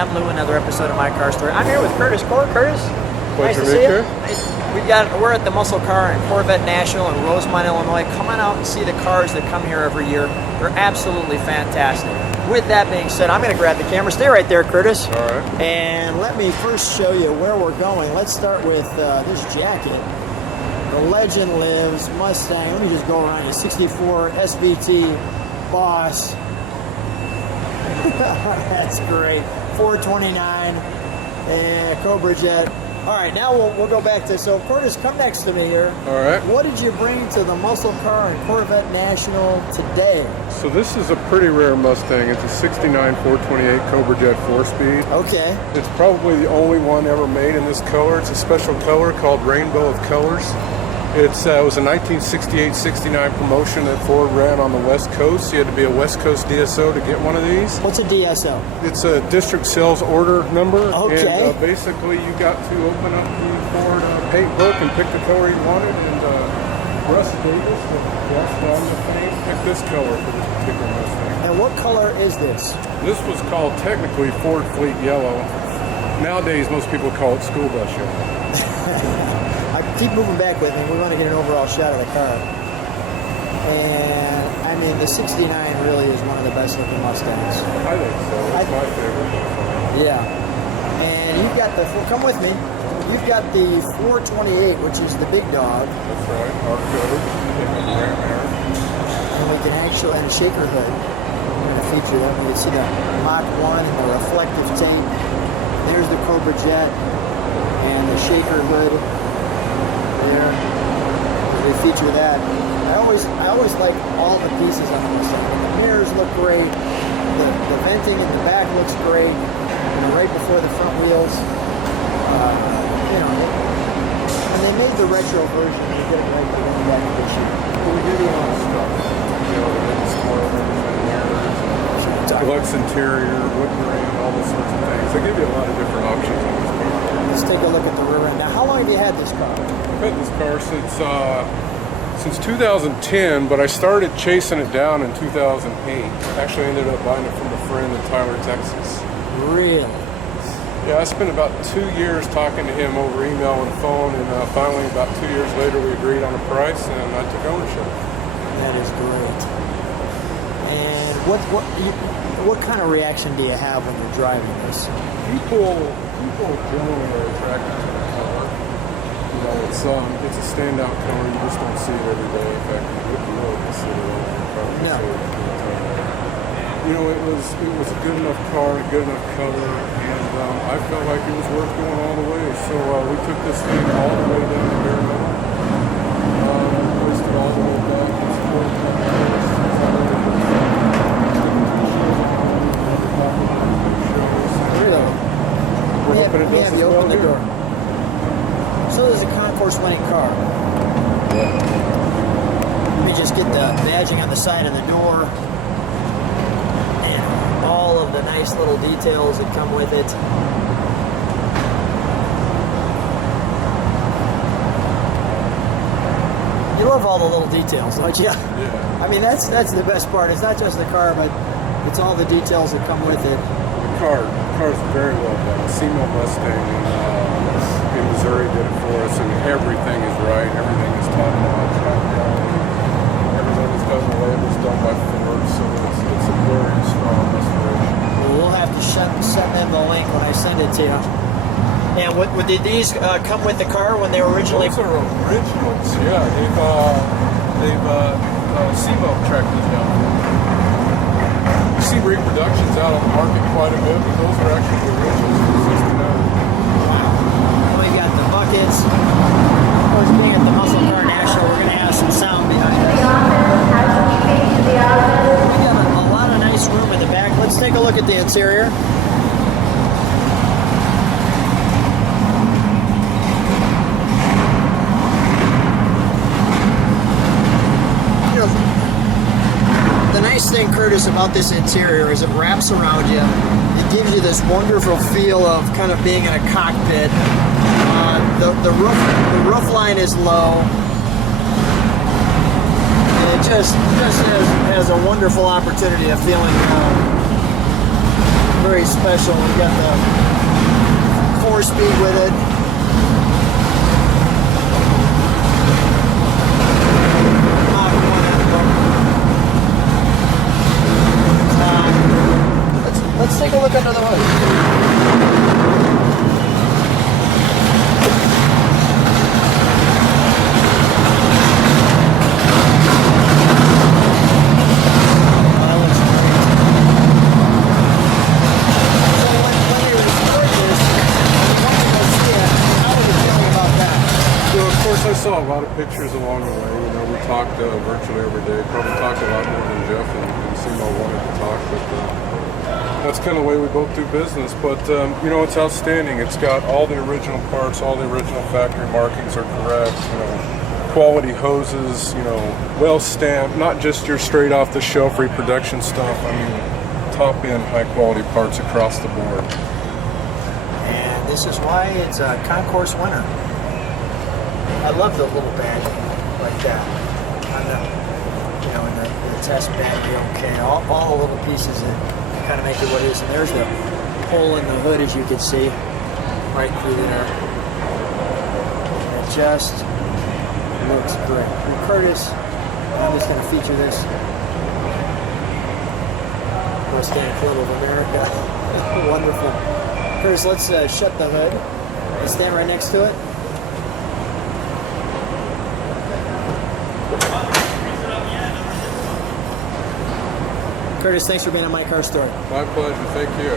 Matt Lou, another episode of My Car Story. I'm here with Curtis Corr. Curtis, nice to see you. We're at the Muscle Car and Corvette National in Rosemont, Illinois. Come on out and see the cars that come here every year. They're absolutely fantastic. With that being said, I'm going to grab the camera. Stay right there, Curtis. All right. And let me first show you where we're going. Let's start with this jacket. The legend lives, Mustang. Let me just go around you. 64 SVT Boss. That's great. 429 and Cobra Jet. All right, now we'll go back to, so Curtis, come next to me here. All right. What did you bring to the Muscle Car and Corvette National today? So this is a pretty rare Mustang. It's a 69 428 Cobra Jet 4-speed. Okay. It's probably the only one ever made in this color. It's a special color called Rainbow of Colors. It was a 1968-69 promotion that Ford ran on the West Coast. You had to be a West Coast DSO to get one of these. What's a DSO? It's a district sales order number. Okay. And basically you got to open up the Ford paint book and pick the color you wanted. And Russ Davis, that's down the fame, picked this color for this particular Mustang. And what color is this? This was called technically Ford Fleet Yellow. Nowadays most people call it school bus yellow. Keep moving back with me. We want to get an overall shot of the car. And, I mean, the 69 really is one of the best looking Mustangs. I think so. It's my favorite. Yeah. And you've got the, come with me, you've got the 428, which is the big dog. That's right. Our code. And we can actually, and a shaker hood. We're going to feature that. We can see the Mach 1 and the reflective tape. There's the Cobra Jet and the shaker hood. There, they feature that. I always like all the pieces on the Mustang. The mirrors look great. The venting in the back looks great. Right before the front wheels. And they made the retro version. They did it right for the back edition. But we do the own stuff. Deluxe interior, wood grain, all those sorts of things. They give you a lot of different options on this car. Let's take a look at the rear end. Now, how long have you had this car? I've had this car since 2010, but I started chasing it down in 2008. Actually ended up buying it from a friend in Tyler, Texas. Really? Yeah, I spent about 2 years talking to him over email and phone, and finally about 2 years later we agreed on a price and I took ownership. That is great. And what kind of reaction do you have when you're driving this? People generally are attracted to the color. You know, it's a standout color. You just don't see it every day. In fact, you wouldn't know it to see it all the time. No. You know, it was a good enough car, a good enough color, and I felt like it was worth going all the way. So we took this thing all the way down to bare metal. Placed it all the way back. Yeah, you open the door. So there's a concourse winning car. Let me just get the badging on the side of the door and all of the nice little details that come with it. You love all the little details, don't you? Yeah. I mean, that's the best part. It's not just the car, but it's all the details that come with it. The car's very well done. SEMO Mustang in Missouri did it for us, and everything is right. Everything is top notch. Everything is done the way it was done by Ford, so it's a very strong restoration. Well, we'll have to send them the link when I send it to you. And did these come with the car when they were originally? Those are originals. Yeah, they've SEMO tracked these down. You see reproductions out on the market quite a bit, but those are actually the originals from 69. Wow. We got the buckets. Of course, being at the Muscle Car National, we're going to have some sound behind us. We got a lot of nice room in the back. Let's take a look at the interior. The nice thing, Curtis, about this interior is it wraps around you. It gives you this wonderful feel of kind of being in a cockpit. The roof line is low. And it just has a wonderful opportunity of feeling very special. We got the 4-speed with it. Mach 1 let's take a look under the hood. I saw a lot of pictures along the way. You know, we talked virtually every day. Probably talked a lot more than Jeff and Simo wanted to talk, but that's kind of the way we both do business. But you know, it's outstanding. It's got all the original parts, all the original factory markings are correct. You know, quality hoses. You know, well stamped, not just your straight off the shelf reproduction stuff. I mean, top end, high quality parts across the board. And this is why it's a concourse winner. I love the little badge like that on the, you know, in the test bed, the okay, all the little pieces that kind of make it what it is. And there's the hole in the hood, as you can see, right through there. And it just looks great. And Curtis, I'm just going to feature this Mustang Club of America. Wonderful. Curtis, let's shut the hood and stand right next to it. Curtis, thanks for being on My Car Story. My pleasure. Thank you.